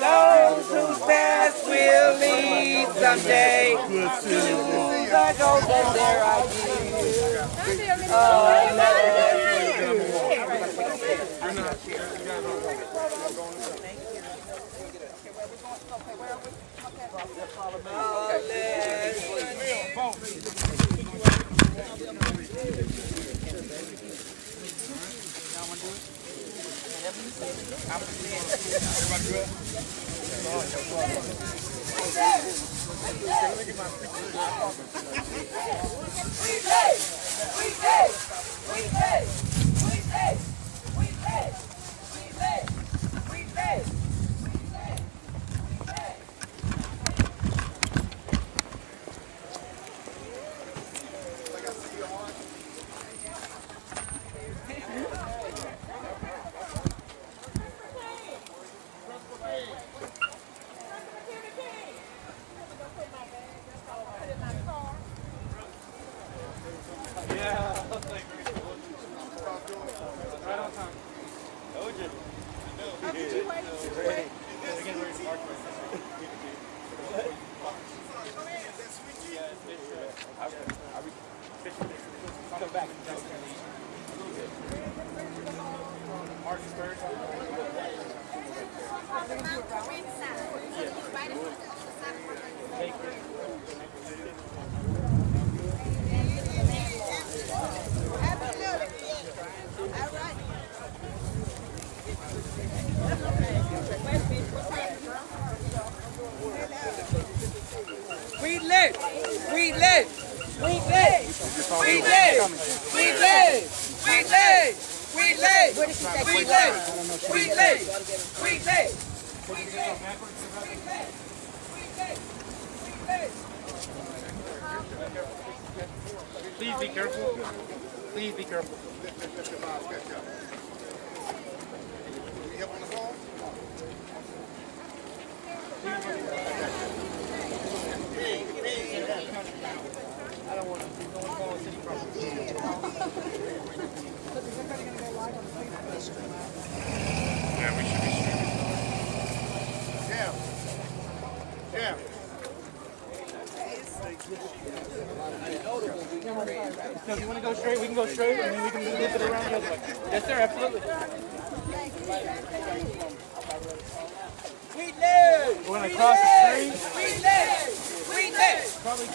Those who pass will lead someday. Choose I go, then there I give. Please be careful. Please be careful. I don't want to call city property. Yeah, we should be streaming. Yeah. Yeah. So if you want to go straight, we can go straight, and then we can flip it around the other way. Yes, sir, absolutely. We're going to cross the street. Probably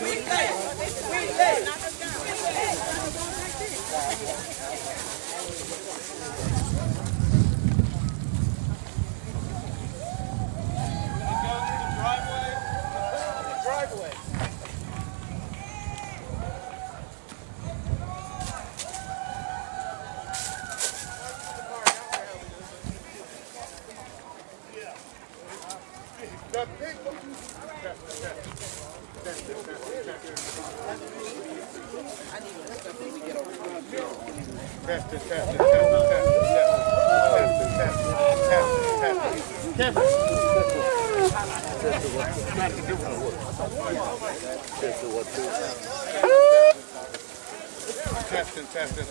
Testing.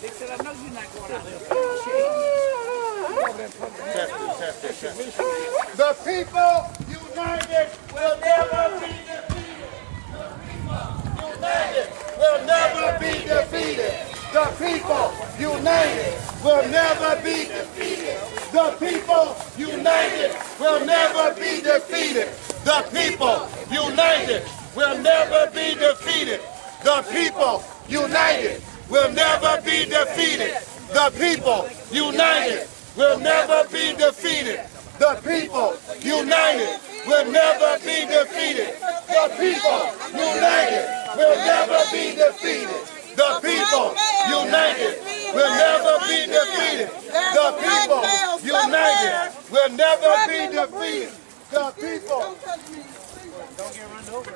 They said, I know you're not going out there. Testing. The people united will never be defeated. The people united will never be defeated. The people united will never be defeated. The people united will never be defeated. The people united will never be defeated. The people united will never be defeated. The people united will never be defeated. The people united will never be defeated. The people united will never be defeated. The people united will never be defeated. The people. Don't get run over.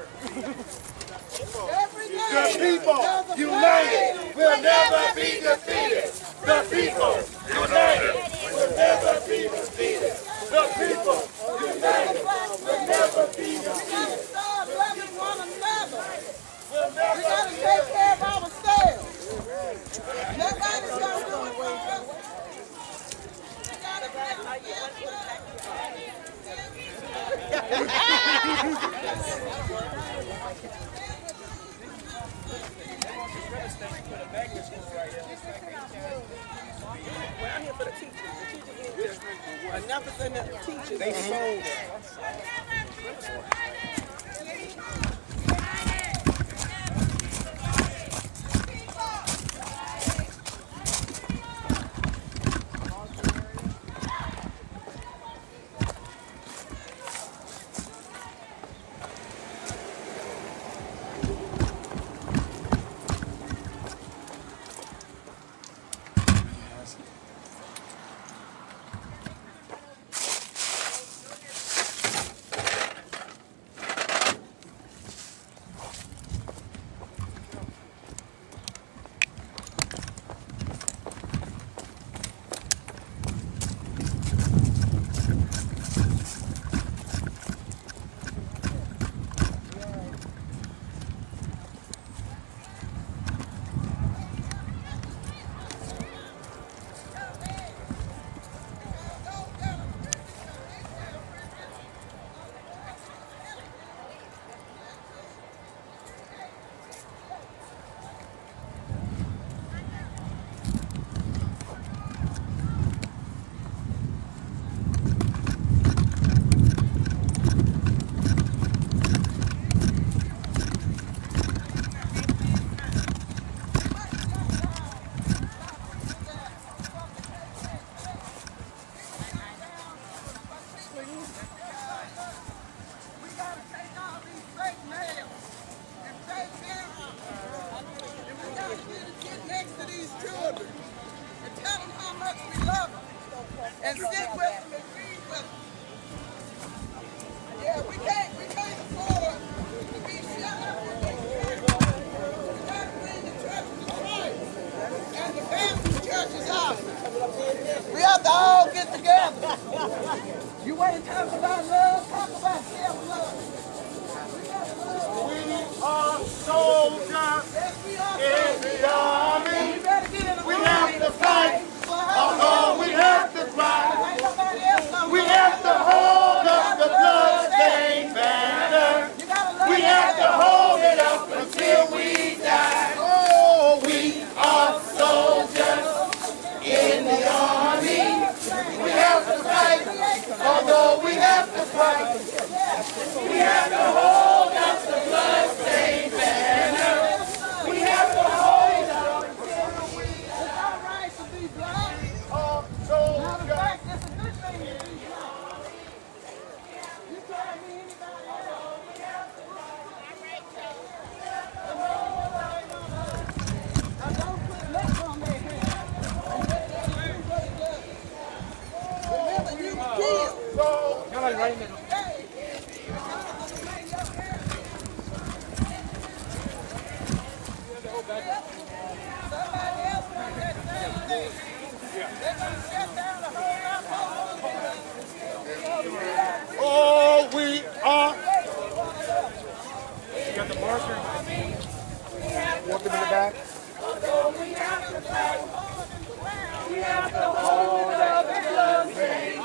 The people united will never be defeated. The people united will never be defeated. The people united will never be defeated. Start loving one another. We got to take care of ourselves. Nobody's going to do it for us. We got to take care of ourselves. Enough is enough. Teachers, they sold it. And sit with them and feed with them. Yeah, we can't afford to be shut up in this church. We gotta bring the church to Christ and the Baptist churches out. We have to all get together. You ain't talking about love, talk about self-love. We are soldiers in the army. We have to fight. Although we have to fight. We have to hold up the blood-stained banner. We have to hold it up until we die. Oh, we are soldiers in the army. We have to fight. Although we have to fight. We have to hold up the blood-stained banner. We have to hold up. It's all right to be black. Matter of fact, it's a good thing to be black. You tell me anybody else. Now don't put lips on their hands. Remember, you killed. Somebody else done that same thing. They're gonna shut down the whole lot. Oh, we are. You got the marker? Walk them in the back. We have to hold it up and love it.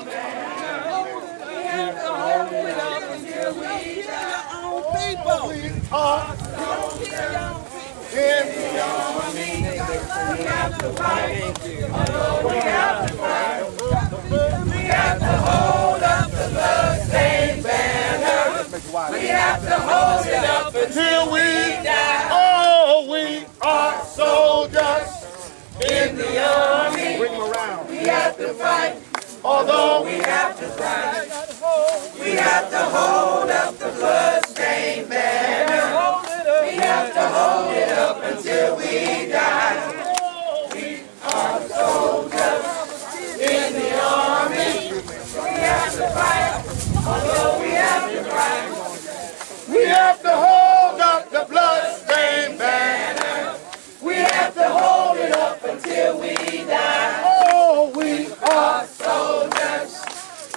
We have to hold it up until we kill your own people. We are Don't kill your own people. in the army. We have to fight. We have to fight. We have to hold up the blood-stained banner. We have to hold it up Till we die. Oh, we are soldiers in the army. Bring them around. We have to fight. Although We have to fight. We have to hold up the blood-stained banner. We have to hold it up until we die. We are soldiers in the army. We have to fight. Although we have to fight. we have to hold up the blood-stained banner. We have to hold it up until we die. Oh, we are Soldiers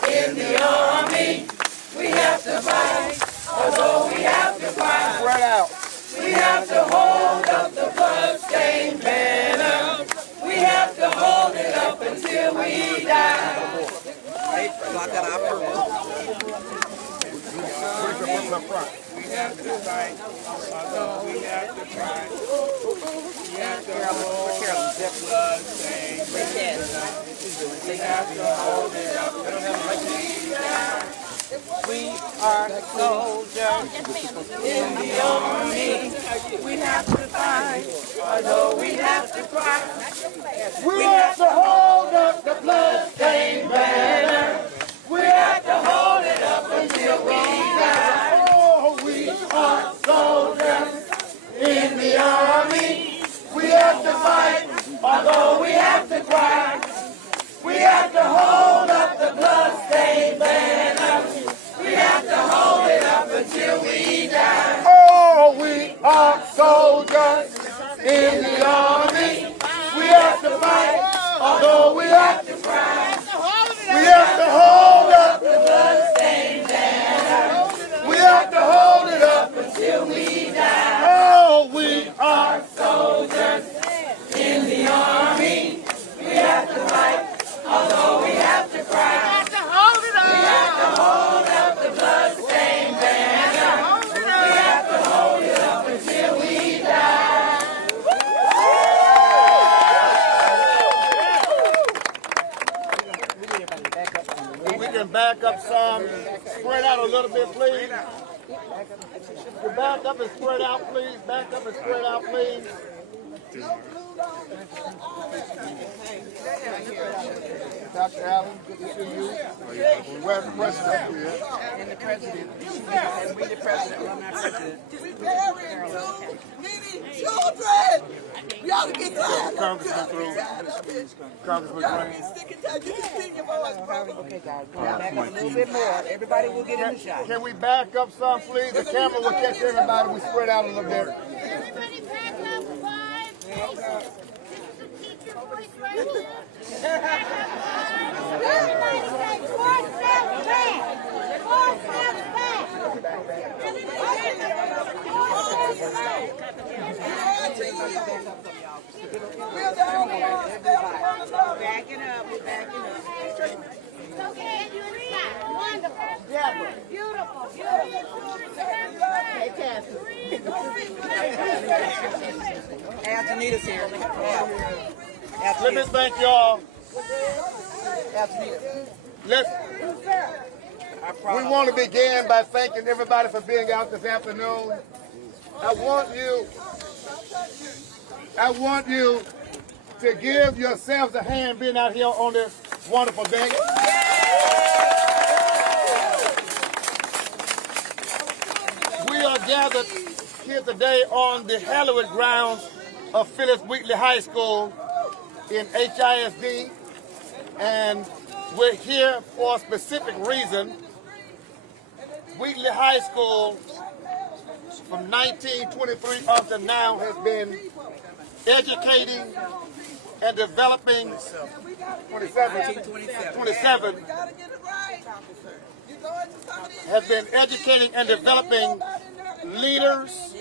in the army. We have to fight. Although we have to fight. Spread out. We have to hold up the blood-stained banner. We have to hold it up until we die. They block that out. camera up front. We have to fight, although we have to fight. We have to hold the bloodstained banner. We have to hold it up. We are soldiers in the army. We have to fight, although we have to cry. We have to hold up the bloodstained banner. We have to hold it up until we die. Oh, we are soldiers in the army. We have to fight, Although we have to cry, we have to hold up the bloodstained banner. We have to hold it up until we die. oh, we are soldiers in the army. We have to fight, although we have to cry. We have to hold up the Bloodstained banner. We have to hold it up. Till we die. Oh, we are Soldiers in the army. We have to fight, although we have to cry. We have to hold up the bloodstained banner. We have to hold it up until we die. If we can back up some, spread out a little bit, please. Back up and spread out, please. Back up and spread out, please. Dr. Allen, good to see you. Where's the president here? And the president, and we the president, I'm not president. We burying two needy children. Y'all to get tired. Congressman through. Congressman Y'all Green. get sick and tired. You can see your voice, brother. Okay, guys, back up a little bit more. Everybody will get in the shot. Can we back up some, please? The camera will catch everybody. We spread out a little bit. Everybody back up 5. This is the teacher voice right here. Everybody say 4 steps back. 4 steps back. Everybody say 4 steps back. We're the only ones that want to love. Backing up, we're backing up. It's okay, you inside. Wonderful. Beautiful. Antonita's here. Let me thank y'all. We want to begin by thanking everybody for being out this afternoon. I want you to give yourselves a hand being out here on this wonderful day. We are gathered here today on the hallowed grounds of Phyllis Wheatley High School in HISD, and we're here for a specific reason. Wheatley High School from 1923 up to now has been educating and developing 27 has been educating and developing leaders,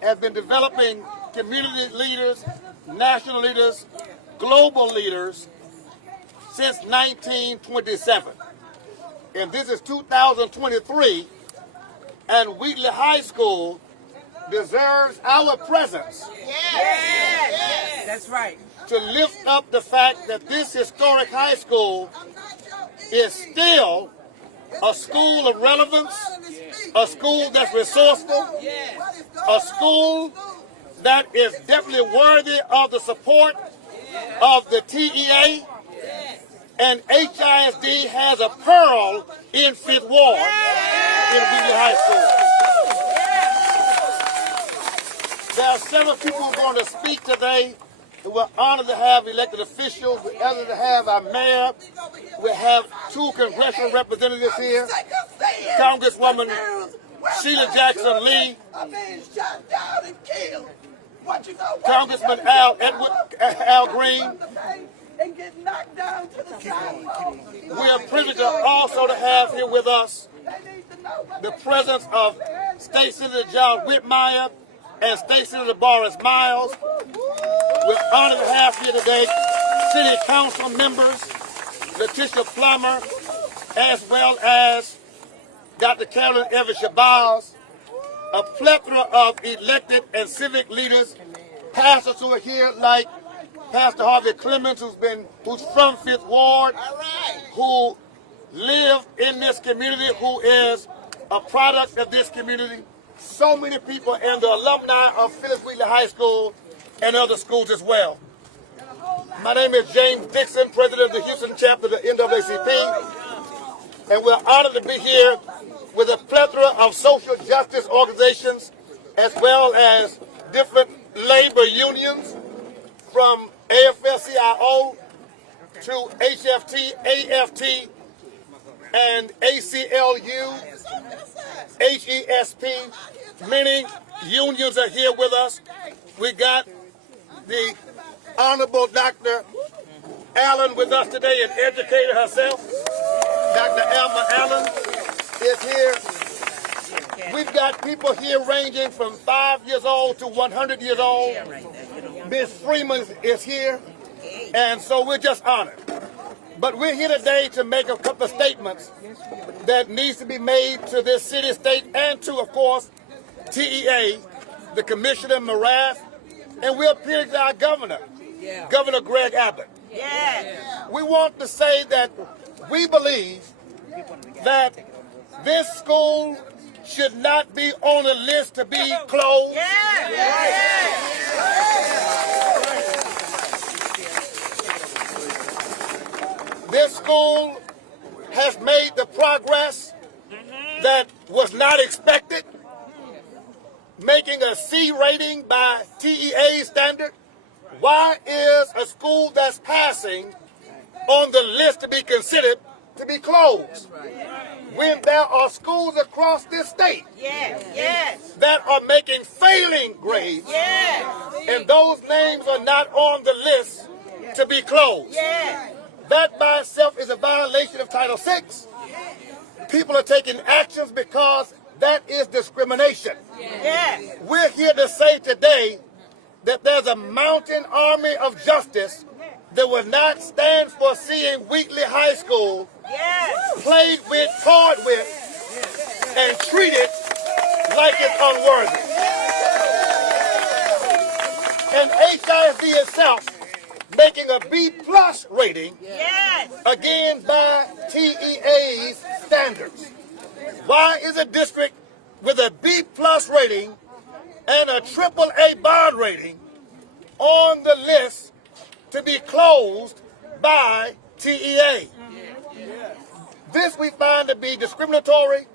has been developing community leaders, national leaders, global leaders since 1927. And this is 2023, and Wheatley High School deserves our presence. Yes. That's right. To lift up the fact that this historic high school is still a school of relevance, a school that's resourceful, a school that is definitely worthy of the support of the TEA, and HISD has a pearl in Fifth Ward in Wheatley High School. There are several people who are going to speak today. We're honored to have elected officials. We're honored to have our mayor. We have 2 congressional representatives here. Congresswoman Jackson Lee. Congressman Al Green. We are privileged also to have here with us the presence of State Senator John Whitmire and State Senator Boris Miles. We're honored to have here today City Council members, Letitia Plummer, as well as Dr. Carolyn Everett Shabazz, a plethora of elected and civic leaders, pastors who are here like Pastor Harvey Clemens, who's from 5th Ward, who live in this community, who is a product of this community. So many people, and the alumni of Phyllis Wheatley High School and other schools as well. My name is James Dixon, president of the Houston chapter of the NAACP, and we're honored to be here with a plethora of social justice organizations as well as different labor unions from AFL-CIO to HFT, AFT, and ACLU, HESP. Many unions are here with us. We got the Honorable Dr. Allen with us today, an educator herself. Dr. Alma Allen is here. We've got people here ranging from 5 years old to 100 years old. Ms. Freeman is here, and so we're just honored. But we're here today to make a couple of statements that needs to be made to this city, state, and to, of course, TEA, the Commissioner Marath, and we're appealing to our governor, Governor Greg Abbott. We want to say that we believe that this school should not be on a list to be closed. This school has made the progress that was not expected, making a C rating by TEA standard. Why is a school that's passing on the list to be considered to be closed when there are schools across this state that are making failing grades and those names are not on the list to be closed? That by itself is a violation of Title VI. People are taking actions because that is discrimination. We're here to say today that there's a mountain army of justice that will not stand for seeing Wheatley High School played with, toyed with, and treated like it's unworthy. And HISD itself making a B+ rating, again by TEA's standards. Why is a district with a B+ rating and a AAA bond rating on the list to be closed by TEA? This we find to be discriminatory.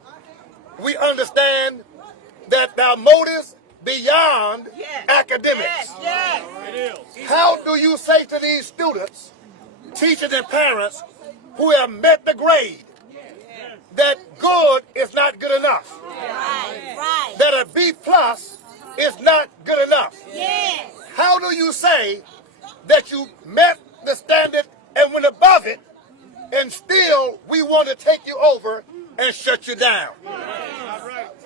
We understand that there are motives beyond academics. How do you say to these students, teachers and parents who have met the grade that good is not good enough? That a B+ is not good enough? How do you say that you met the standard and went above it and still we want to take you over and shut you down?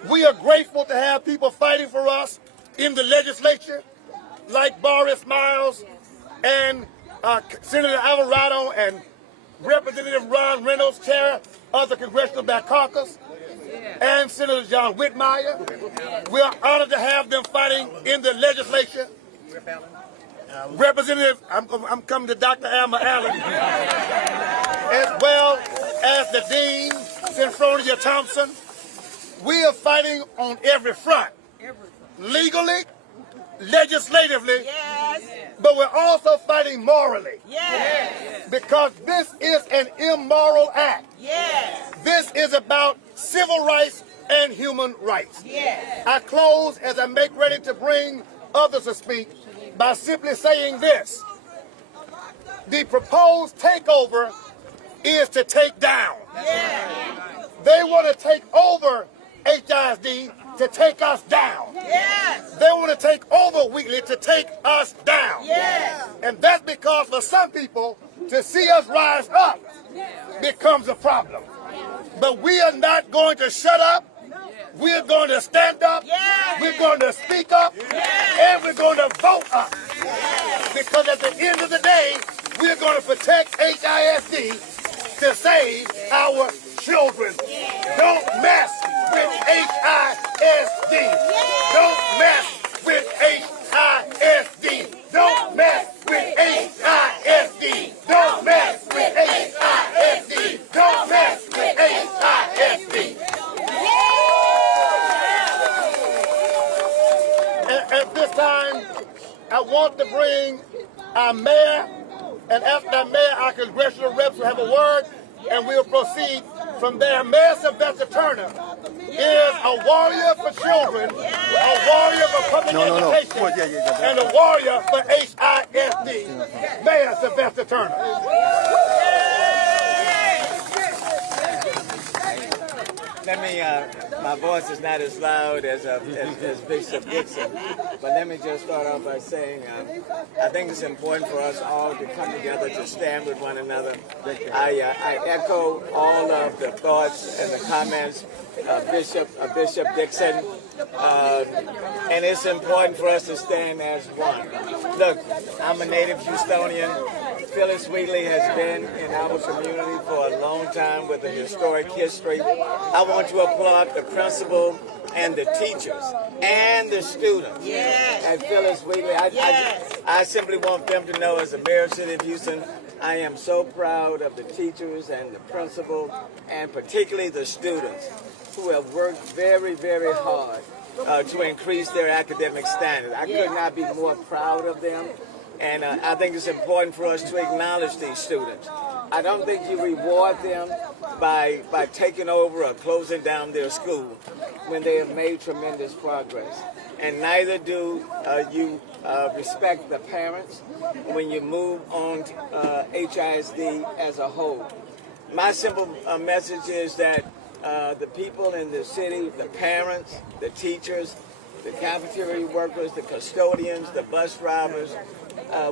We are grateful to have people fighting for us in the legislature like Boris Miles and Senator Alvarado and Representative Ron Reynolds, chair of the Congressional Black Caucus, and Senator John Whitmire. We are honored to have them fighting in the legislature. Representative, I'm coming to Dr. Alma Allen, as well as the Dean, Synfronia Thompson. We are fighting on every front, legally, legislatively, but we're also fighting morally, because this is an immoral act. This is about civil rights and human rights. I close as I make ready to bring others to speak by simply saying this. The proposed takeover is to take down. They want to take over HISD to take us down. They want to take over Wheatley to take us down. And that's because for some people, to see us rise up becomes a problem. But we are not going to shut up. We're going to stand up. We're going to speak up. And we're going to vote up. Because at the end of the day, we're going to protect HISD to save our children. Don't mess want to bring our mayor, and after our mayor, our congressional reps will have a word, and we'll proceed from there. Mayor Sylvester Turner is a warrior for children, a warrior for public education, and a warrior for HISD. Mayor Sylvester Turner. Let me, my voice is not as loud as Bishop Dixon, but let me just start off by saying I think it's important for us all to come together to stand with one another. I echo all of the thoughts and the comments of Bishop Dixon, and it's important for us to stand as one. Look, I'm a native Houstonian. Phyllis Wheatley has been in our community for a long time with a historic history. I want to applaud the principal and the teachers and the students at Phyllis Wheatley. I simply want them to know, as a mayor of the city of Houston, I am so proud of the teachers and the principal, and particularly the students who have worked very, very hard to increase their academic standards. I could not be more proud of them. And I think it's important for us to acknowledge these students. I don't think you reward them by taking over or closing down their school when they have made tremendous progress. And neither do you respect the parents when you move on to HISD as a whole. My simple message is that the people in the city, the parents, the teachers, the cafeteria workers, the custodians, the bus drivers,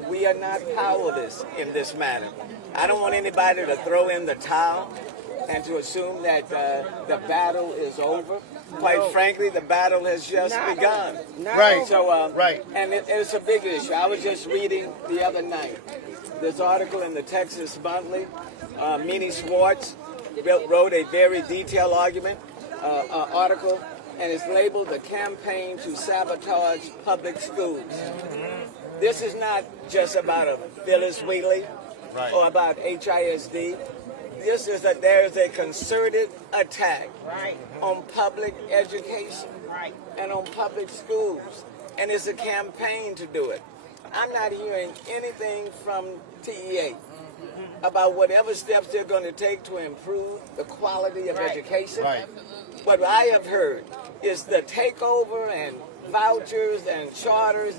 we are not powerless in this matter. I don't want anybody to throw in the towel and to assume that the battle is over. Quite frankly, the battle has just begun. Right. So, right. And it's a big issue. I was just reading the other night this article in the Texas Monthly. Minnie Schwartz wrote a very detailed article, and it's labeled "The Campaign to Sabotage Public Schools." This is not just about a Phyllis Wheatley or about HISD. This is that there is a concerted attack on public education and on public schools, and it's a campaign to do it. I'm not hearing anything from TEA about whatever steps they're going to take to improve the quality of education. What I have heard is the takeover and vouchers and charters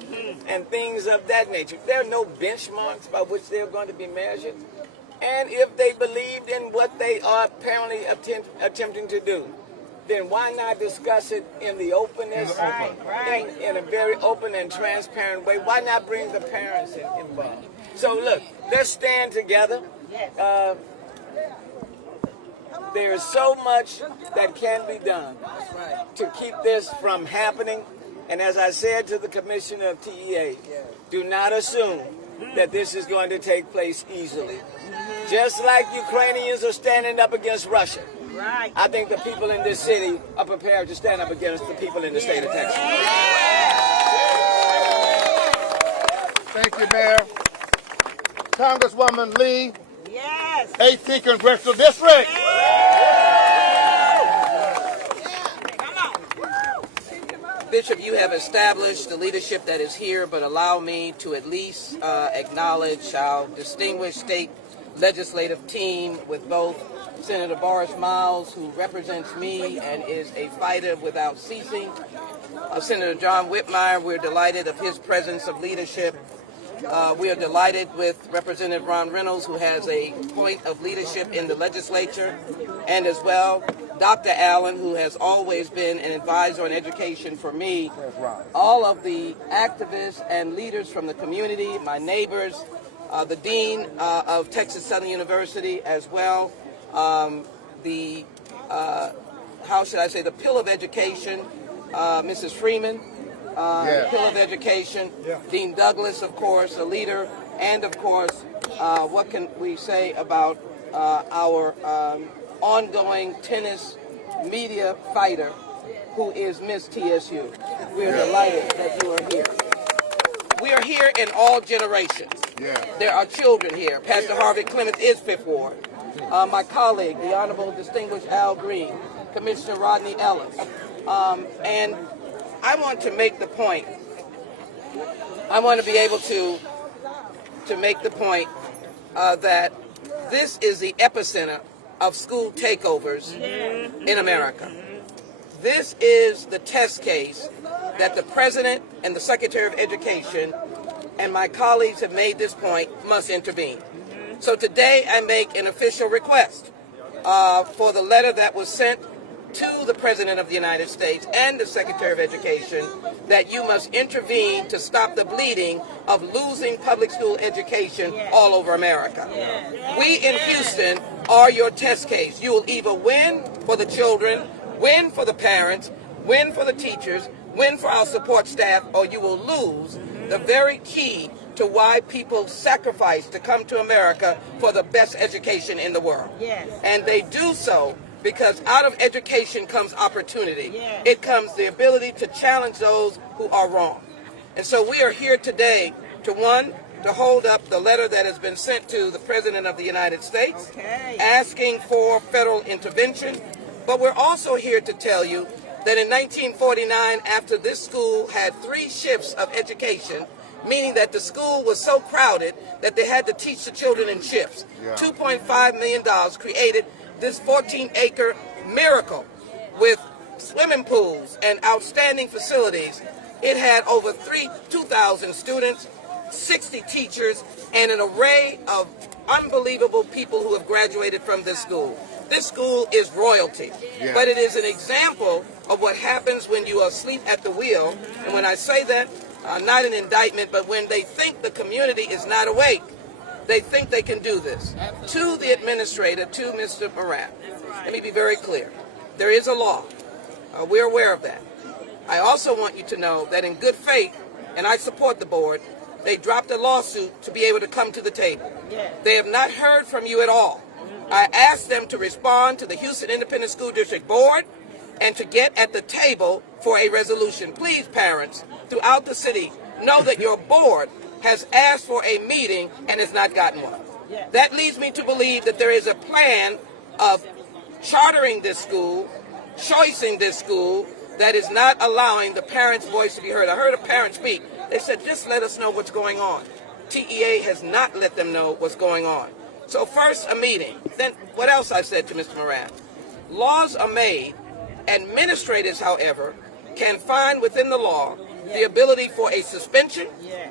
and things of that nature. There are no benchmarks by which they're going to be measured. And if they believed in what they are apparently attempting to do, then why not discuss it in the openness, in a very open and transparent way? Why not bring the parents involved? So look, let's stand together. There is so much that can be done to keep this from happening. And as I said to the commissioner of TEA, do not assume that this is going to take place easily. Just like Ukrainians are standing up against Russia, I think the people in this city are prepared to stand up against the people in the state of Texas. Thank you, Mayor. Congresswoman Lee, 18th Congressional District. Bishop, you have established the leadership that is here, but allow me to at least acknowledge our distinguished state legislative team with both Senator Boris Miles, who represents me and is a fighter without ceasing, Senator John Whitmire. We're delighted of his presence of leadership. We are delighted with Representative Ron Reynolds, who has a point of leadership in the legislature, and as well Dr. Allen, who has always been an advisor on education for me. All of the activists and leaders from the community, my neighbors, the Dean of Texas Southern University as well, the Pill of Education, Mrs. Freeman, the Pill of Education, Dean Douglas, of course, a leader, and of course, what can we say about our ongoing tennis media fighter, who is Miss TSU. We are delighted that you are here. We are here in all generations. There are children here. Pastor Harvey Clements is Fifth Ward. My colleague, the Honorable Distinguished Al Green, Commissioner Rodney Ellis. And I want to make the point I want to be able to make the point that this is the epicenter of school takeovers in America. This is the test case that the President and the Secretary of Education and my colleagues have made this point must intervene. So today I make an official request for the letter that was sent to the President of the United States and the Secretary of Education that you must intervene to stop the bleeding of losing public school education all over America. We in Houston are your test case. You will either win for the children, win for the parents, win for the teachers, win for our support staff, or you will lose the very key to why people sacrifice to come to America for the best education in the world. And they do so because out of education comes opportunity. It comes the ability to challenge those who are wrong. And so we are here today to hold up the letter that has been sent to the President of the United States asking for federal intervention. But we're also here to tell you that in 1949, after this school had 3 shifts of education, meaning that the school was so crowded that they had to teach the children in shifts, $2.5 million created this 14-acre miracle with swimming pools and outstanding facilities. It had over 2,000 students, 60 teachers, and an array of unbelievable people who have graduated from this school. This school is royalty, but it is an example of what happens when you are asleep at the wheel. And when I say that, not an indictment, but when they think the community is not awake, they think they can do this. To the administrator, to Mr. Moran, let me be very clear. There is a law. We're aware of that. I also want you to know that in good faith, and I support the board, they dropped a lawsuit to be able to come to the table. They have not heard from you at all. I asked them to respond to the Houston Independent School District Board and to get at the table for a resolution. Please, parents throughout the city, know that your board has asked for a meeting and has not gotten one. That leads me to believe that there is a plan of chartering this school, choicing this school, that is not allowing the parents' voice to be heard. I heard a parent speak. They said, just let us know what's going on. TEA has not let them know what's going on. So first, a meeting. Then what else I said to Mr. Moran? Laws are made. Administrators, however, can find within the law the ability for a suspension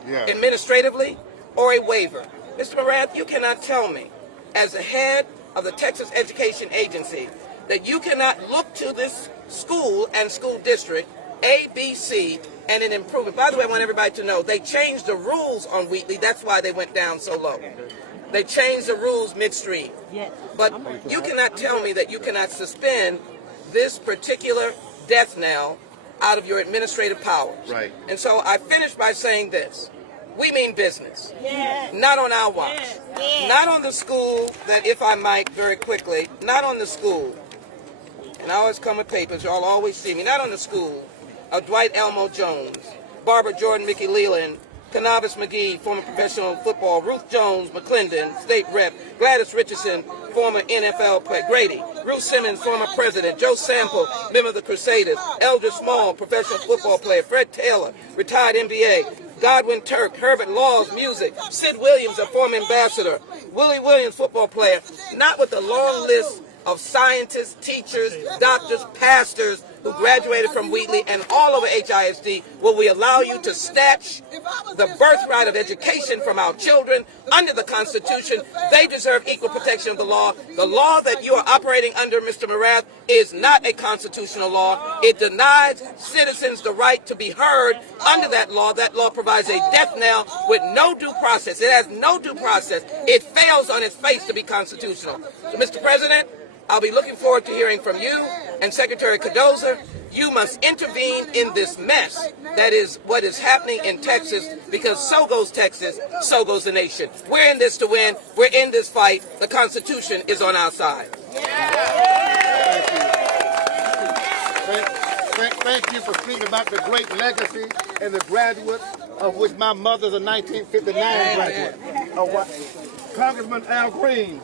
administratively or a waiver. Mr. Moran, you cannot tell me, as the head of the Texas Education Agency, that you cannot look to this school and school district, A, B, C, and an improvement. By the way, I want everybody to know they changed the rules on Wheatley. That's why they went down so low. They changed the rules midstream. But you cannot tell me that you cannot suspend this particular death knell out of your administrative powers. And so I finished by saying this. We mean business. Not on our watch. Not on the school that, if I might very quickly, not on the school. And I always come with papers. Y'all always see me. Not on the school of Dwight Elmo Jones, Barbara Jordan, Mickey Leland, Canavis McGee, former professional football, Ruth Jones, McClendon, state rep, Gladys Richardson, former NFL player, Grady, Ruth Simmons, former president, Joe Sample, member of the Crusaders, Eldridge Small, professional football player, Fred Taylor, retired NBA, Godwin Turk, Herbert Laws, music, Sid Williams, a former ambassador, Willie Williams, football player, not with a long list of scientists, teachers, doctors, pastors who graduated from Wheatley and all over HISD, will we allow you to snatch the birthright of education from our children under the Constitution. They deserve equal protection of the law. The law that you are operating under, Mr. Morath, is not a constitutional law. It denies citizens the right to be heard under that law. That law provides a death knell with no due process. It has no due process. It fails on its face to be constitutional. So, Mr. President, I'll be looking forward to hearing from you and Secretary Cardoza. You must intervene in this mess that is what is happening in Texas, because so goes Texas, so goes the nation. We're in this to win. We're in this fight. The Constitution is on our side. Thank you for speaking about the great legacy and the graduates of which my mother's a 1959 graduate. Congressman Al Green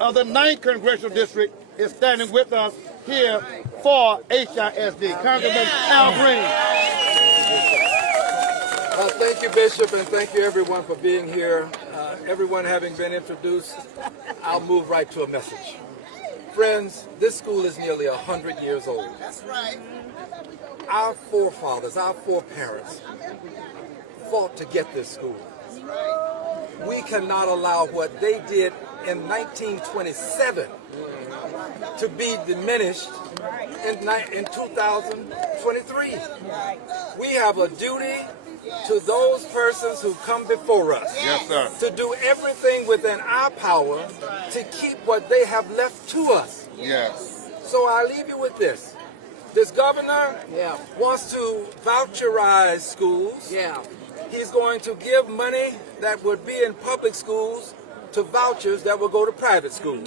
of the 9th Congressional District is standing with us here for HISD. Congressman Al Green. Thank you, Bishop, and thank you, everyone, for being here. Everyone having been introduced, I'll move right to a message. Friends, this school is nearly 100 years old. That's right. Our forefathers, our foreparents, fought to get this school. We cannot allow what they did in 1927 to be diminished in 2023. We have a duty to those persons who come before us, Yes, sir. to do everything within our power to keep what they have left to us. Yes. So I leave you with this. This governor wants to voucherize schools. He's going to give money that would be in public schools to vouchers that will go to private schools.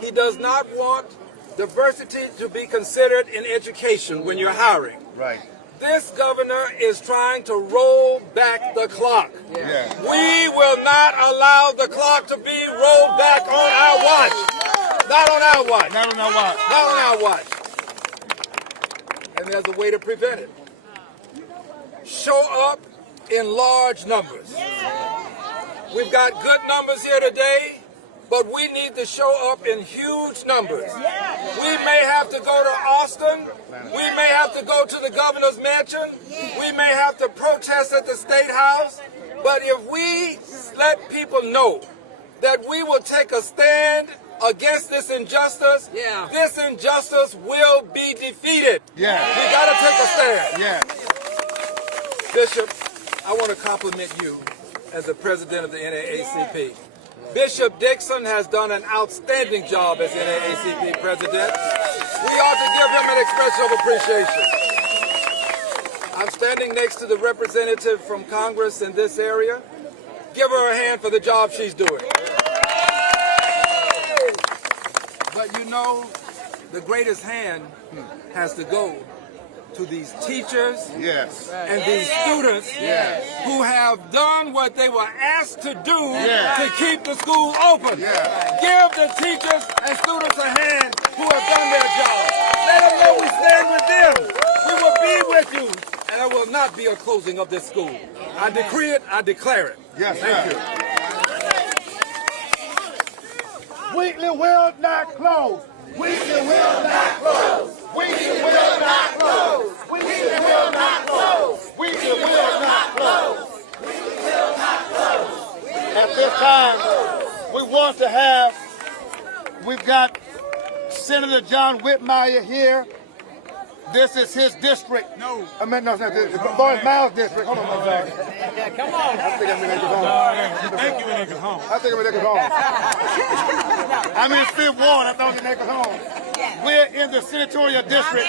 He does not want diversity to be considered in education when you're hiring. Right. This governor is trying to roll back the clock. Yeah. We will not allow the clock to be rolled back on our watch. Not on our watch. Not on our watch. Not on our watch. And there's a way to prevent it. Show up in large numbers. We've got good numbers here today, but we need to show up in huge numbers. We may have to go to Austin. We may have to go to the governor's mansion. We may have to protest at the State House. But if we let people know that we will take a stand against this injustice, this injustice will be defeated. Yeah. We got to take a stand. Yeah. Bishop, I want to compliment you as the president of the NAACP. Bishop Dixon has done an outstanding job as NAACP president. We ought to give him an expression of appreciation. I'm standing next to the representative from Congress in this area. Give her a hand for the job she's doing. But you know, the greatest hand has to go to these teachers and these students who have done what they were asked to do to keep the school open. Give the teachers and students a hand who have done their job. Let them know we stand with them. We will be with you, and there will not be a closing of this school. I decree it, I declare it. Yes, Thank you. Wheatley will not close. Wheatley will not close. Wheatley will not close. Wheatley will not close. Wheatley will not close. Wheatley will not close. At this time, we want to have, we've got Senator John Whitmire here. This is his district. No. I mean, no, it's Boris Miles' district. Hold on one second. Come on. I think I'm going to take it home. Thank you, Nicholas home. I think I'm going to take it home. I'm in Fifth Ward. I thought you'd take it home. We're in the senatorial district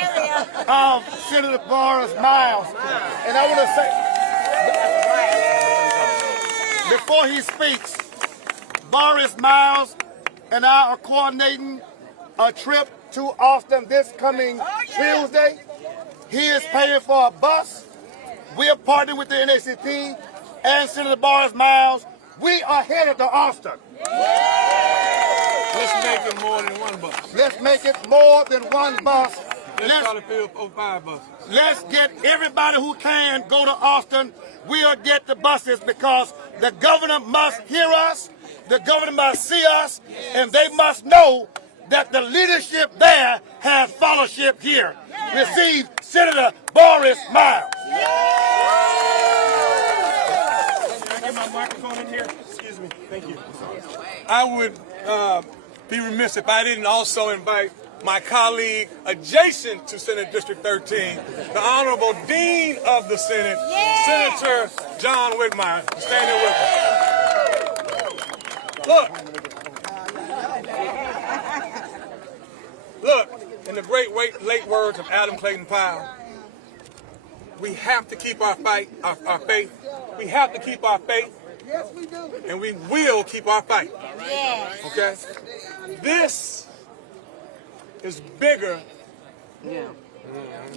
of Senator Boris Miles. And I want to say, before he speaks, Boris Miles and I are coordinating a trip to Austin this coming Tuesday. He is paying for a bus. We are partnering with the NAACP and Senator Boris Miles. We are headed to Austin. Let's make it more than one bus. Let's make it more than one bus. Let's try to fill 5 buses. Let's get everybody who can go to Austin. We'll get the buses because the governor must hear us, the governor must see us, and they must know that the leadership there has fellowship here. Receive Senator Boris Miles. Can I get my microphone in here? Excuse me. Thank you. I would be remiss if I didn't also invite my colleague adjacent to Senate District 13, the Honorable Dean of the Senate, Senator John Whitmire, standing with us. Look, in the great late words of Adam Clayton Powell, we have to keep our fight, our faith. We have to keep our faith. Yes, we do. And we will keep our fight. Okay? This is bigger.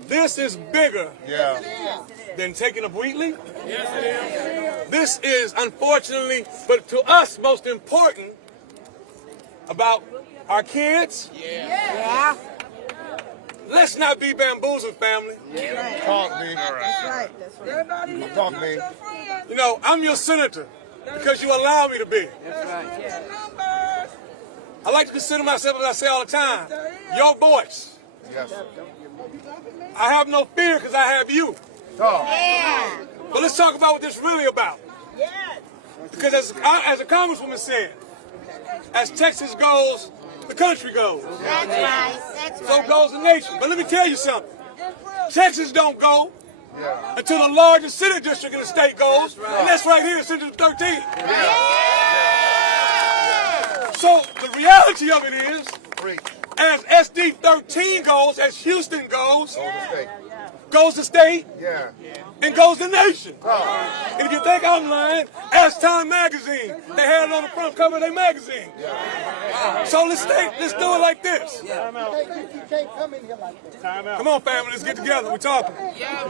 This is bigger than taking up Wheatley. Yes, it is. This is, unfortunately, but to us, most important about our kids. Let's let's not be bamboozled, family. Talk me. Talk me. You know, I'm your senator because you allow me to be. I like to consider myself, as I say all the time, your voice. Yes. I have no fear because I have you. Talk. But let's talk about what this is really about. Because as a Congresswoman said, as Texas goes, the country goes. That's right. That's So right. goes the nation. But let me tell you something. Texas don't go until the largest Senate district in the state goes, and that's right here, Central 13. So the reality of it is, as SD 13 goes, as Houston goes, goes the state, and goes the nation. And if you think I'm lying, ask Time Magazine. They had it on the front cover of their magazine. So let's do it like this. You can't come in here like this. Come on, family, let's get together. We're talking.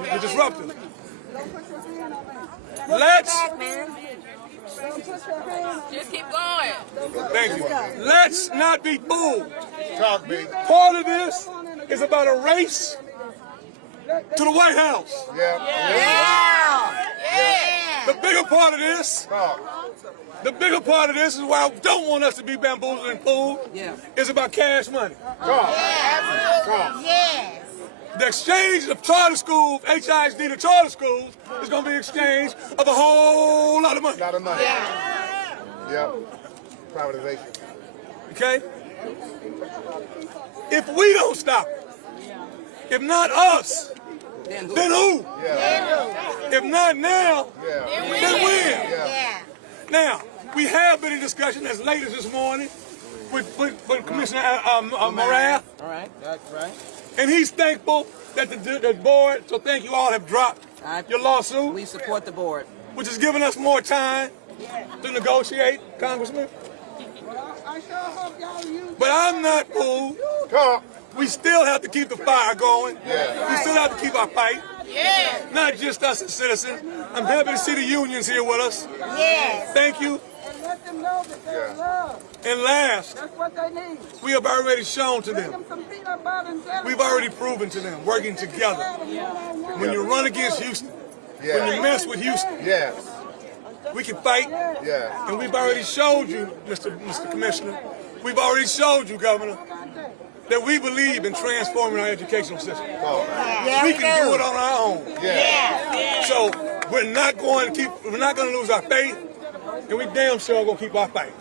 We're disrupting. Just keep going. Thank you. Let's not be fooled. Talk me. Part of this is about a race to the White House. The bigger part of this, is why I don't want us to be bamboozled and fooled. It's about cash money. Yes. The exchange of charter schools, HISD to charter schools, is going to be an exchange of a whole lot of money. Yep. Privatization. Okay? If we don't stop it, if not us, then who? If not now, then when? Now, we have been in discussion as late as this morning with Commissioner Morath. All right, that's right. And he's thankful that the board, so thank you all, have dropped your lawsuit. We support the board. Which has given us more time to negotiate, Congressman. But I'm not fooled. We still have to keep the fire going. We still have to keep our fight. Not just us as citizens. I'm happy to see the unions here with us. Thank you. Let them know that they're loved. And last, That's what they need. we have already shown to them. Give them some peanut butter and jelly. We've already proven to them, working together. When you run against Houston, when you mess with Houston, we can fight. And we've already showed you, Mr. Commissioner, we've already showed you, Governor, that we believe in transforming our educational system. We can do it on our own. So we're not going to lose our faith, and we damn sure are going to keep our fight.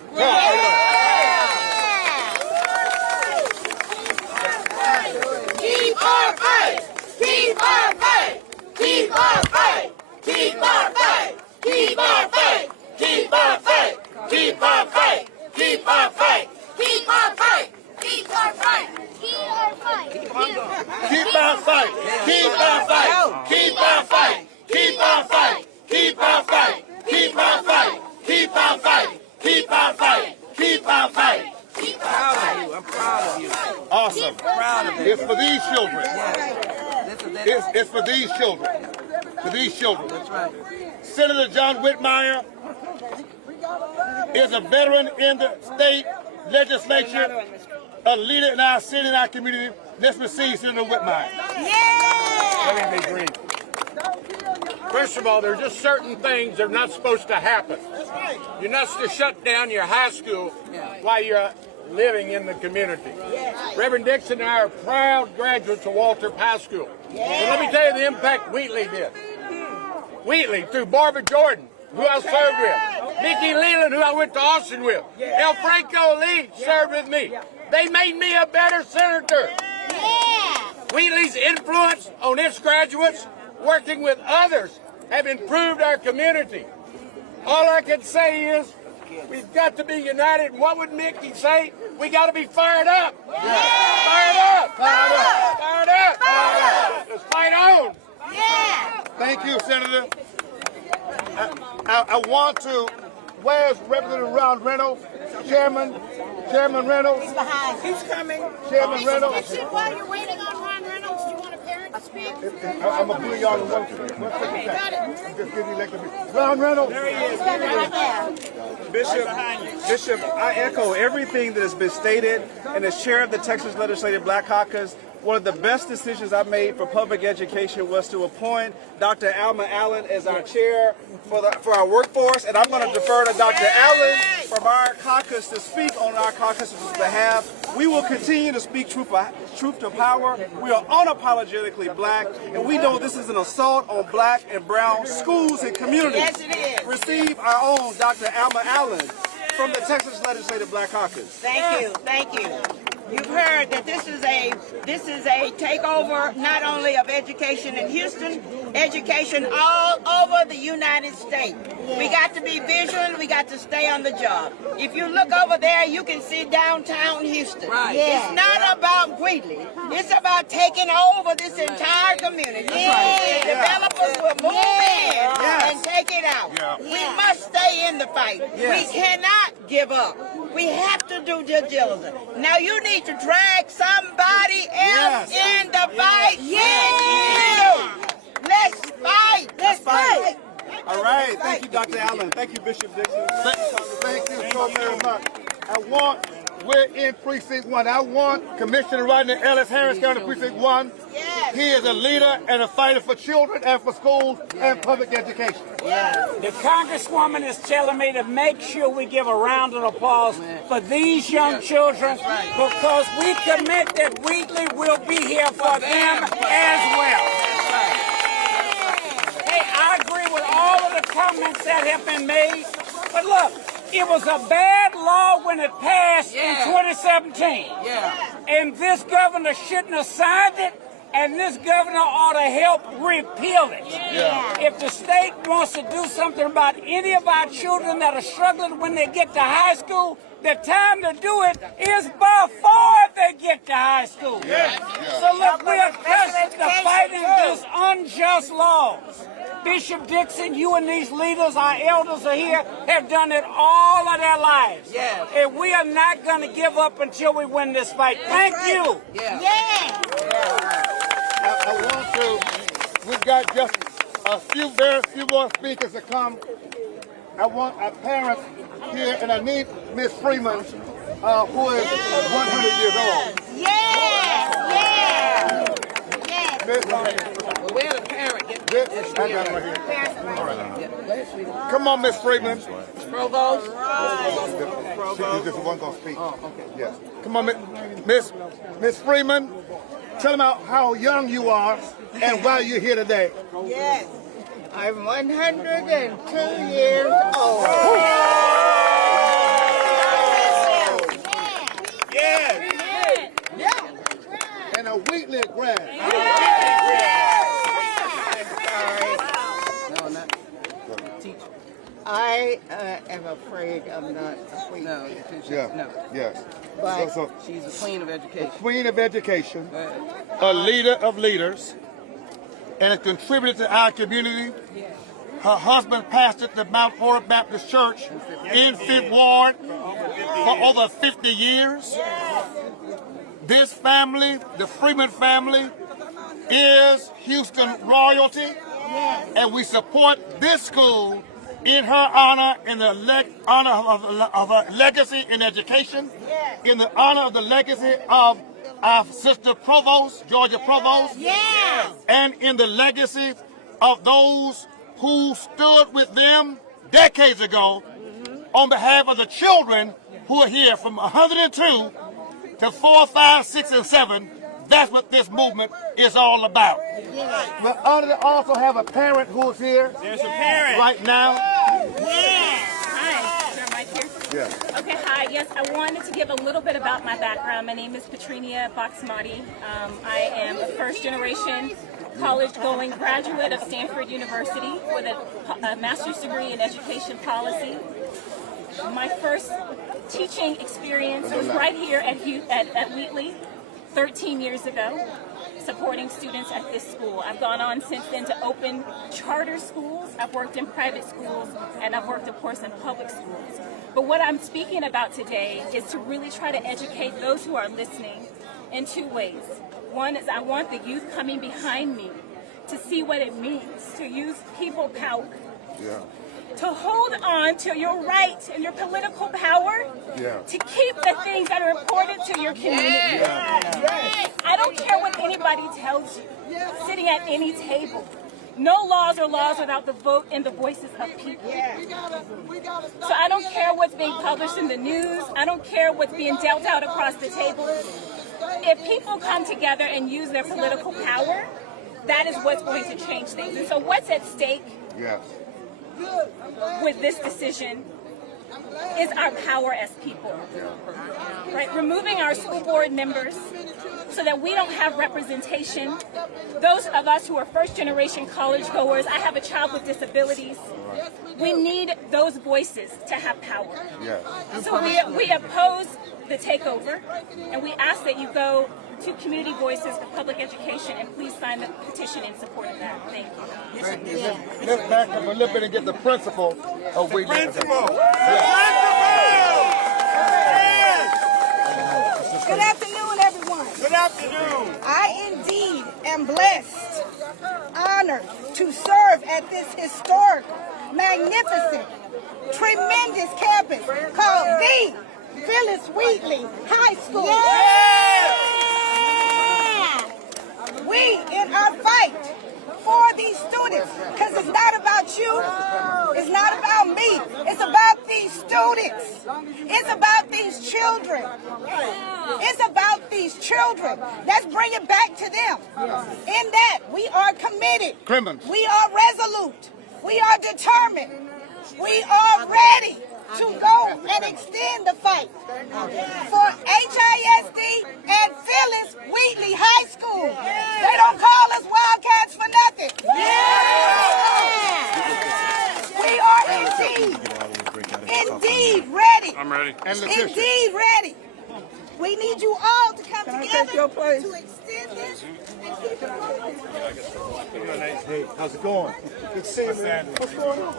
Keep our faith! Keep our faith! Keep our faith! Keep our faith! Keep our faith! Keep our faith! Keep our faith! Keep our faith! Keep our faith! Keep our faith! Keep our fight. Keep our fight. Keep our fight. Keep our fight. Keep our fight. Keep our fight. Keep our fight. Keep our fight. Keep our fight. Keep our fight. I'm proud of you. Awesome. Proud of you. It's for these children. It's for these children. For these children. That's right. Senator John Whitmire is a veteran in the state legislature, a leader in our city and our community. Let's receive Senator Whitmire. Let me be brief. First of all, there are just certain things that are not supposed to happen. You're not supposed to shut down your high school while you're living in the community. Reverend Dixon and I are proud graduates of Walter High School. But let me tell you the impact Wheatley did. Wheatley, through Barbara Jordan, who I served with. Nikki Leland, who I went to Austin with. El Franco Lee served with me. They made me a better senator. Wheatley's influence on its graduates, working with others, have improved our community. All I can say is, we've got to be united. And what would Mickey say? We got to be fired up. Fired up. Fired up. Fired up. Let's fight on. Thank you, Senator. I want to, where's Representative Ron Reynolds? Chairman Reynolds? He's behind. He's coming. Chairman Reynolds? While you're waiting on Ron Reynolds, do you want a parent to speak? I'm going to put y'all in one second. Just give me elected. Ron Reynolds? There he is. Right there. Bishop, I echo everything that has been stated, and as chair of the Texas Legislative Black Caucus, one of the best decisions I made for public education was to appoint Dr. Alma Allen as our chair for our workforce, and I'm going to defer to Dr. Allen from our caucus to speak on our caucus's behalf. We will continue to speak truth to power. We are unapologetically black, and we know this is an assault on black and brown schools and communities. Yes, it is. Receive our own Dr. Alma Allen from the Texas Legislative Black Caucus. Thank you, thank you. You've heard that this is a takeover not only of education in Houston, education all over the United States. We got to be vigilant, we got to stay on the job. If you look over there, you can see downtown Houston. Right. It's not about Wheatley, it's about taking over this entire community. The developers will move in and take it out. We must stay in the fight. We cannot give up. We have to do due diligence. Now you need to drag somebody else in the fight. Let's fight. Let's fight. All right. Thank you, Dr. Allen. Thank you, Bishop Dixon. Thank you so very much. We're in Precinct 1. I want Commissioner Rodney Ellis, Harris County Precinct 1. He is a leader and a fighter for children and for schools and public education. The Congresswoman is telling me to make sure we give a round of applause for these young children because we commit that Wheatley will be here for them as well. Hey, I agree with all of the comments that have been made, but look, it was a bad law when it passed in 2017. And this governor shouldn't have signed it, and this governor ought to help repeal it. If the state wants to do something about any of our children that are struggling when they get to high school, the time to do it is before they get to high school. So look, we are just fighting this unjust law. Bishop Dixon, you and these leaders, our elders are here, have done it all of their lives. And we are not going to give up until we win this fight. Thank you. We've got just a very few more speakers to come. I want our parents here, and I need Miss Freeman, who is 100 years old. Where the parent I got it right here. Come on, Miss Freeman. Provost? She's just one going to speak. Yes. Come on, Miss Freeman. Tell them how young you are and why you're here today. I'm 102 years old. And a Wheatley grad. I am afraid I'm not a queen. No. Yes. But she's the queen of education. Queen of education, a leader of leaders, and a contributor to our community. Her husband pastored the Mount Horeb Baptist Church in 5th Ward for over 50 years. This family, the Freeman family, is Houston royalty, and we support this school in her honor, in the honor of her legacy in education, in the honor of the legacy of our sister Provost, Georgia Provost, and in the legacy of those who stood with them decades ago on behalf of the children who are here from 102 to 4, 5, 6, and 7. That's what this movement is all about. We're honored to also have a parent who is here. There's a parent right now. Hi. Is there a mic here? Okay, hi. Yes, I wanted to give a little bit about my background. My name is Petrinia Boxmati. I am a first-generation college-going graduate of Stanford University with a master's degree in education policy. My first teaching experience was right here at Wheatley 13 years ago, supporting students at this school. I've gone on since then to open charter schools. I've worked in private schools, and I've worked, of course, in public schools. But what I'm speaking about today is to really try to educate those who are listening in two ways. One is I want the youth coming behind me to see what it means to use people power, to hold on to your rights and your political power, to keep the things that are important to your community. I don't care what sitting at any table. No laws are laws without the vote and the voices of people. So I don't care what's being published in the news. I don't care what's being dealt out across the table. If people come together and use their political power, that is what's going to change things. And so what's at stake with this decision is our power as people, right? Removing our school board members so that we don't have representation. Those of us who are first-generation college goers, I have a child with disabilities. We need those voices to have power. So we oppose the takeover, and we ask that you go to Community Voices for Public Education and please sign the petition in support of that. Thank you. Let's back up a little bit and get the principle of we Good afternoon, everyone. Good afternoon. I indeed am blessed, honored to serve at this historic, magnificent, tremendous campus called the Phyllis Wheatley High School. We in our fight for these students, because it's not about you, it's not about me, it's about these students, it's about these children, it's about these children. Let's bring it back to them. In that, we are committed, we are resolute, we are determined, we are ready to go and extend the fight for HISD and Phyllis Wheatley High School. They don't call us Wildcats for nothing. We are indeed ready. I'm ready. Indeed ready. We need you all to come together to extend this and keep it moving. Hey, how's it going? Good to see you, man. What's going on?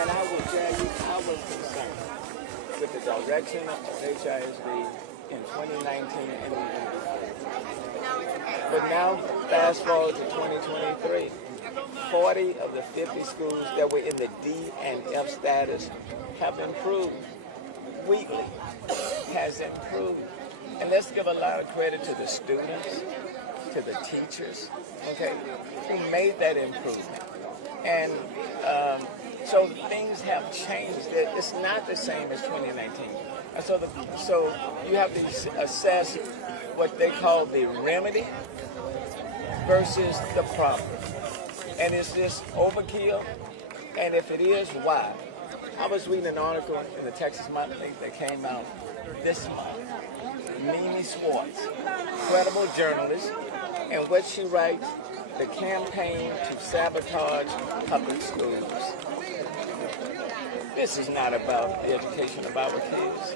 And I will tell you, I was concerned with the direction of HISD in 2019 and even before. But now, fast forward to 2023, 40 of the 50 schools that were in the D and F status have improved. Wheatley has improved. And let's give a lot of credit to the students, to the teachers, okay, who made that improvement. And so things have changed. It's not the same as 2019. And so you have to assess what they call the remedy versus the problem. And is this overkill? And if it is, why? I was reading an article in the Texas Monthly that came out this month. Mimi Swartz, credible journalist, and what she writes, the campaign to sabotage public schools. This is not about the education of our kids.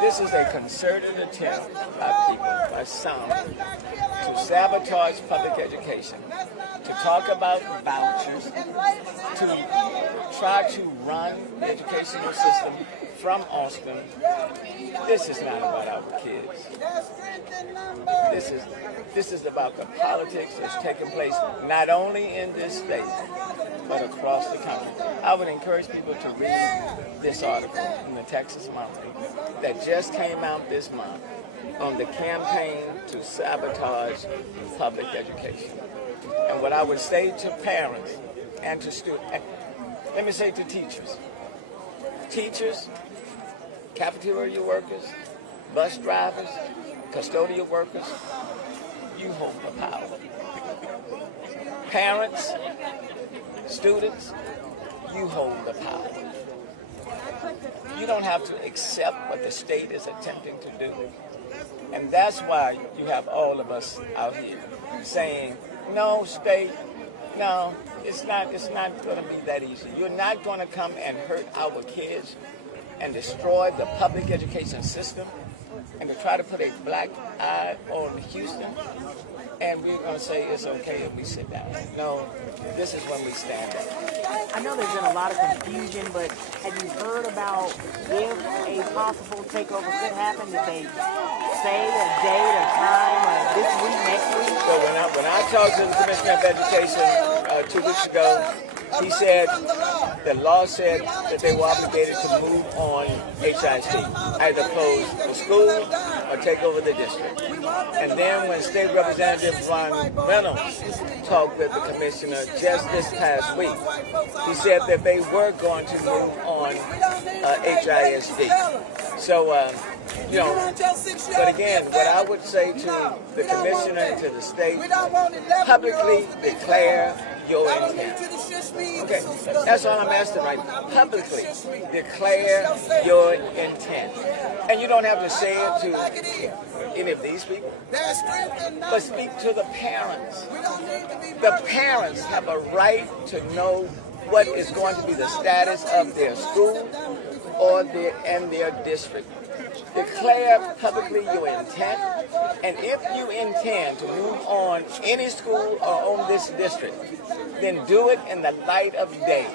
This is a concerted attempt by people, by some, to sabotage public education, to talk about vouchers, to try to run the educational system from Austin. This is not about our kids. This is about the politics that's taking place not only in this state, but across the country. I would encourage people to read this article in the Texas Monthly that just came out this month on the campaign to sabotage public education. And what I would say to parents and to students, and let me say to teachers, cafeteria workers, bus drivers, custodial workers, you hold the power. Parents, students, you hold the power. You don't have to accept what the state is attempting to do. And that's why you have all of us out here saying, no, state, no, it's not going to be that easy. You're not going to come and hurt our kids and destroy the public education system and to try to put a black eye on Houston, and we're going to say it's okay if we sit down. No, this is when we stand up. I know there's been a lot of confusion, but have you heard about if a possible takeover could happen? Did they say a date, a time, this week, next week? So when I talked to the Commissioner of Education 2 weeks ago, he said the law said that they were obligated to move on HISD, either close the school or take over the district. And then when State Representative Ron Reynolds talked with the commissioner just this past week, he said that they were going to move on HISD. So, you know, but again, what I would say to the commissioner and to the state, publicly declare your intent. Okay, that's all I'm asking right now. Publicly declare your intent. And you don't have to say it to any of these people, but speak to the parents. The parents have a right to know what is going to be the status of their school or their district. Declare publicly your intent, and if you intend to move on any school or on this district, then do it in the light of day.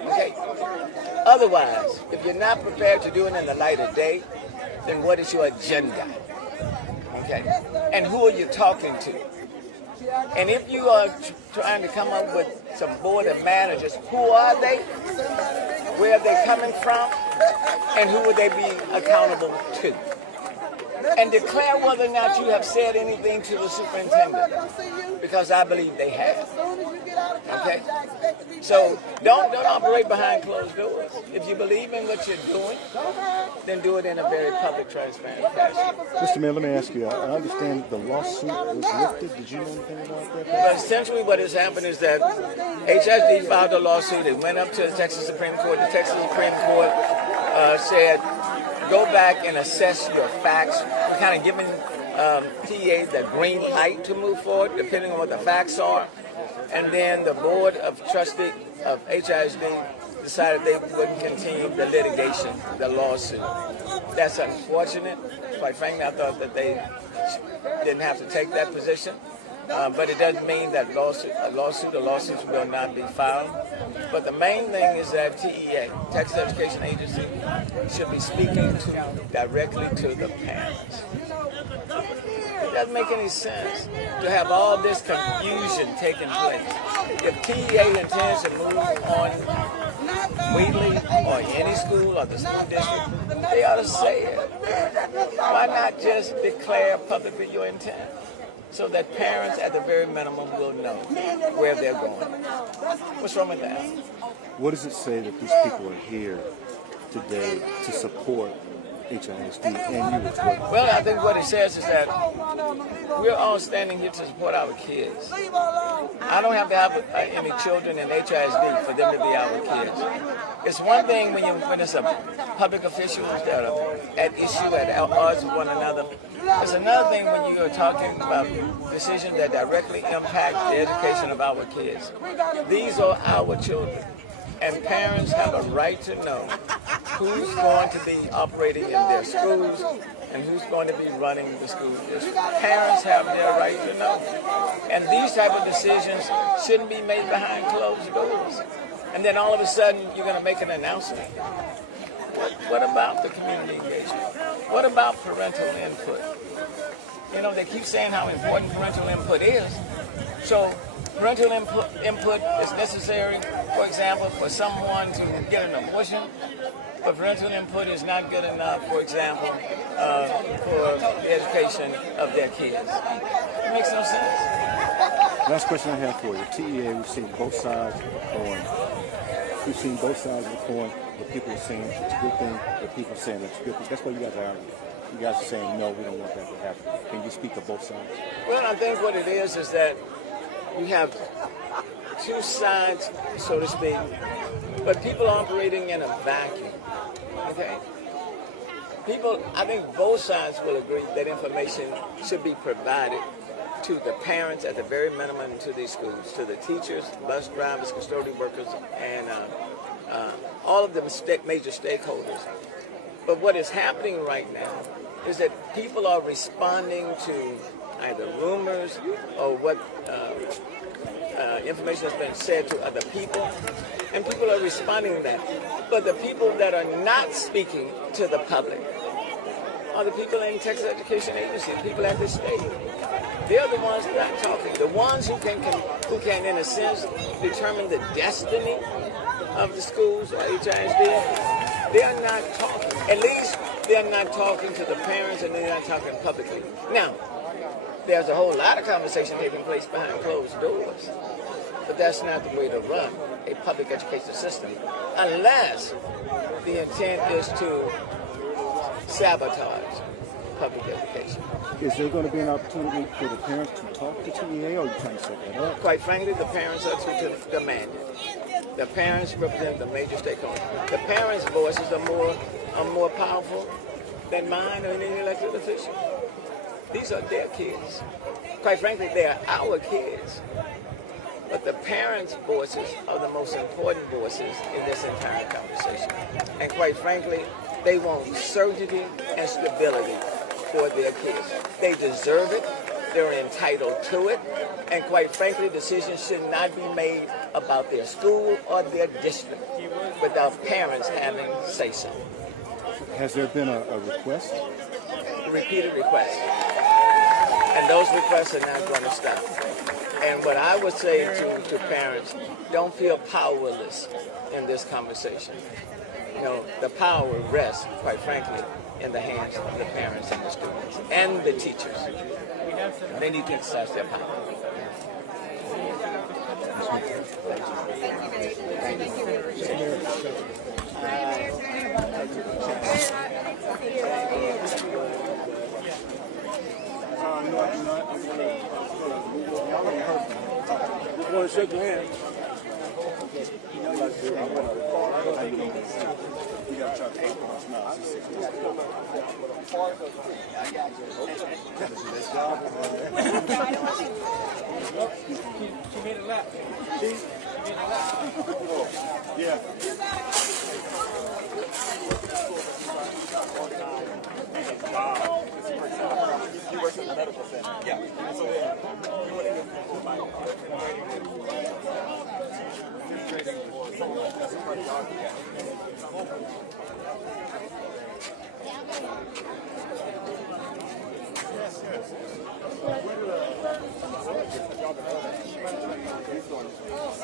Okay? Otherwise, if you're not prepared to do it in the light of day, then what is your agenda? Okay? And who are you talking to? And if you are trying to come up with some board of managers, who are they? Where are they coming from? And who would they be accountable to? And declare whether or not you have said anything to the superintendent, because I believe they have. Okay? So don't operate behind closed doors. If you believe in what you're doing, then do it in a very public, transparent fashion. Mr. Mayor, let me ask you, I understand the lawsuit was lifted. Did you know anything about that? Well, essentially what has happened is that HISD filed a lawsuit. It went up to the Texas Supreme Court. The Texas Supreme Court said, go back and assess your facts. We're kind of giving TA the green light to move forward, depending on what the facts are. And then the Board of Trustees of HISD decided they wouldn't continue the litigation, the lawsuit. That's unfortunate. Quite frankly, I thought that they didn't have to take that position. But it doesn't mean that lawsuits will not be filed. But the main thing is that TEA, Texas Education Agency, should be speaking directly to the parents. It doesn't make any sense to have all this confusion taking place. If TEA intends to move on Wheatley or any school or the school district, they ought to say it. Why not just declare publicly your intent, so that parents at the very minimum will know where they're going? What's wrong with that? What does it say that these people are here today to support HISD and you as well? Well, I think what it says is that we're all standing here to support our kids. I don't have to have any children in HISD for them to be our kids. It's one thing when it's a public officials that are at issue, at odds with one another. It's another thing when you are talking about decisions that directly impact the education of our kids. These are our children, and parents have a right to know who's going to be operating in their schools and who's going to be running the school district. Parents have their right to know. And these type of decisions shouldn't be made behind closed doors. And then all of a sudden, you're going to make an announcement. What about the community engagement? What about parental input? You know, they keep saying how important parental input is. So parental input is necessary, for example, for someone to get an abortion, but parental input is not good enough, for example, for the education of their kids. It makes no sense. Last question I have for you. TEA, we've seen both sides of the coin. We've seen both sides of the coin. The people are saying it's a good thing. The people are saying it's a good thing. That's why you guys are arguing. You guys are saying, no, we don't want that to happen. Can you speak to both sides? Well, I think what it is that you have two sides, so to speak, but people are operating in a vacuum, okay? People, I think both sides will agree that information should be provided to the parents at the very minimum, to these schools, to the teachers, bus drivers, custodial workers, and all of the major stakeholders. But what is happening right now is that people are responding to either rumors or what information has been said to other people, and people are responding to that. But the people that are not speaking to the public are the people in Texas Education Agency, people at the state. They're the ones that are talking, the ones who can, in a sense, determine the destiny of the schools or HISD, they're not talking. At least they're not talking to the parents and they're not talking publicly. Now, there's a whole lot of conversation taking place behind closed doors, but that's not the way to run a public education system unless the intent is to sabotage public education. Is there going to be an opportunity for the parents to talk to TEA, or are you trying to set that up? Quite frankly, the parents are to demand it. The parents represent the major stakeholders. The parents' voices are more powerful than mine or any elected official. These are their kids. Quite frankly, they are our kids. But the parents' voices are the most important voices in this entire conversation. And quite frankly, they want certainty and stability for their kids. They deserve it. They're entitled to it. And quite frankly, decisions should not be made about their school or their district without parents having say-so. Has there been a request? Repeated requests. And those requests are not going to stop. And what I would say to parents, don't feel powerless in this conversation. You know, the power rests, quite frankly, in the hands of the parents and the students and the teachers. They need to exercise their power. I want to shake your hand. She made it lap. Yeah. You work in the medical center. Yeah. So you want to get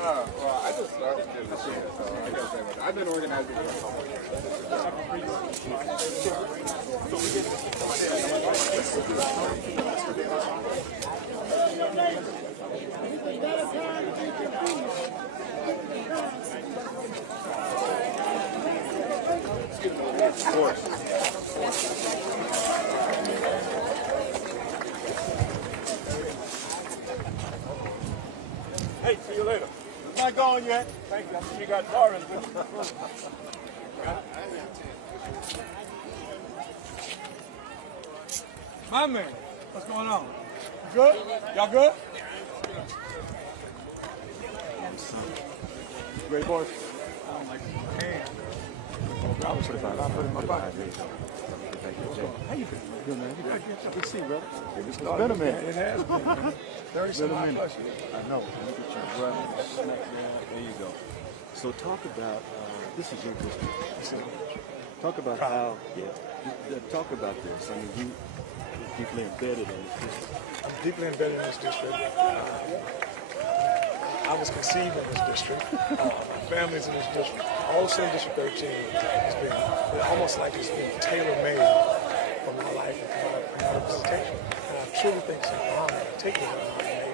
Well, I just started this year, so I gotta say, I've been organizing Of course. Hey, see you later. Not going yet. Thank you. I see you got Doris with you. My man, what's going on? You good? Y'all good? Great boys. Oh my God. I was put in my pocket. How you been? Good, man. Good to see you, brother. It's been a minute. It has been. 30 minutes. I know. Let me get you right smack there. There you go. So talk about, this is your district. Talk about how, talk about this. I mean, you're deeply embedded in this district. I'm deeply embedded in this district. I was conceived in this district. My family's in this district. All of Senate District 13 has been almost like it's been tailor-made for my life and for my representation. And I truly think it's an honor. I take it as an honor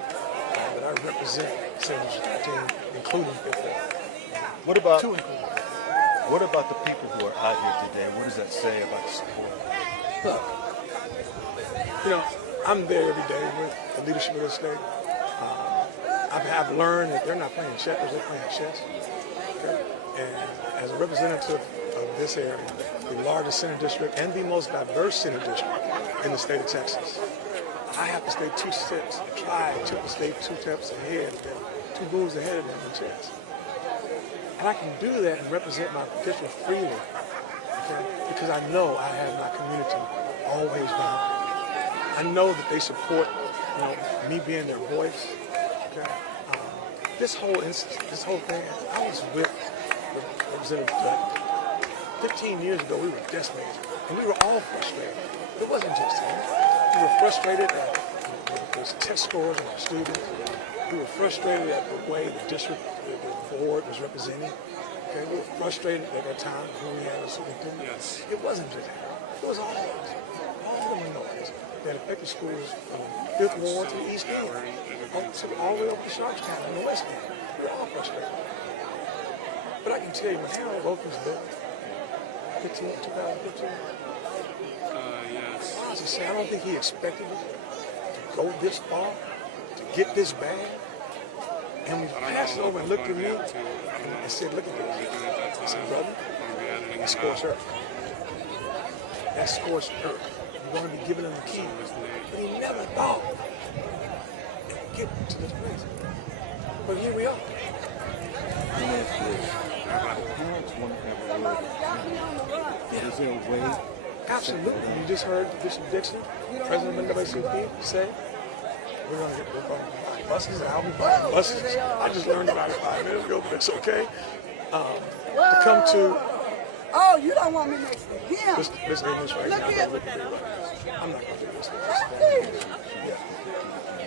that I represent Senate District 13, including Fifth Ward. What about the people who are out here today? What does that say about the support? Look, you know, I'm there every day with the leadership of the state. I've learned that they're not playing checkers, they're playing chess. Okay? And as a representative of this area, the largest Senate district and the most diverse Senate district in the state of Texas, I have to stay try to stay 2 steps ahead of them, 2 moves ahead of them in chess. And I can do that and represent my petition freely, okay? Because I know I have my community always behind me. I know that they support, me being their voice. Okay? This whole thing, I was with Representative Dutton. 15 years ago, we were decimated, and we were all frustrated. It wasn't just him. We were frustrated at the test scores of our students. We were frustrated at the way the district, the board was representing. Okay, we were frustrated at that time when we had a superintendent. Yes. It wasn't just that. It was all of us. All the minorities that affected schools from the 5th Ward to the East End, all the way up to Sharks County and the West End. We were all frustrated. But I can tell you, when Harold wrote this bill, 2015, yes. As I say, I don't think he expected it to go this far, to get this bad. And we passed it over and looked at me and said, look at this. I said, brother, that scorched earth. That scorched earth. We're going to be giving him the key. But he never thought it would get to this place. But here we are. Is there a way? Absolutely. You just heard Bishop Dixon, President of the NAACP, say, we're going to get buses, and I'll be buying buses. I just learned about it 5 minutes ago, but it's okay. To come to... Oh, you don't want me next to him. Listen to this right now. I'm not going to do this.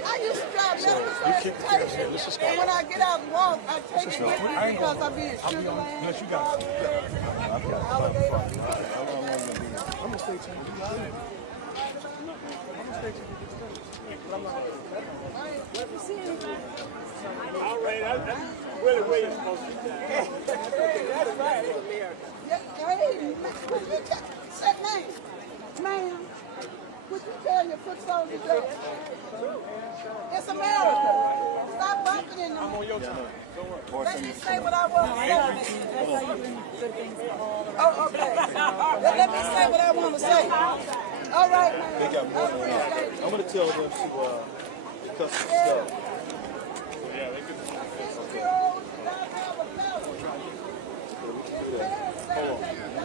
I used to drive You keep it together. Let's just and when I get out and walk, I take it with me because I be in Sugar Land. Unless you got it. I've got it. I'm going to stay tuned. All right, that's really where you're supposed to be. That's right. Hey, say, ma'am, would you tell your foot soldiers that? It's America. Stop bumping in them. I'm on your time. Let me say what I want to say. Oh, okay. Let me say what I want to say. All right, man. They got more than that. I'm going to tell them to cut some stuff. Yeah, they could. Hold on.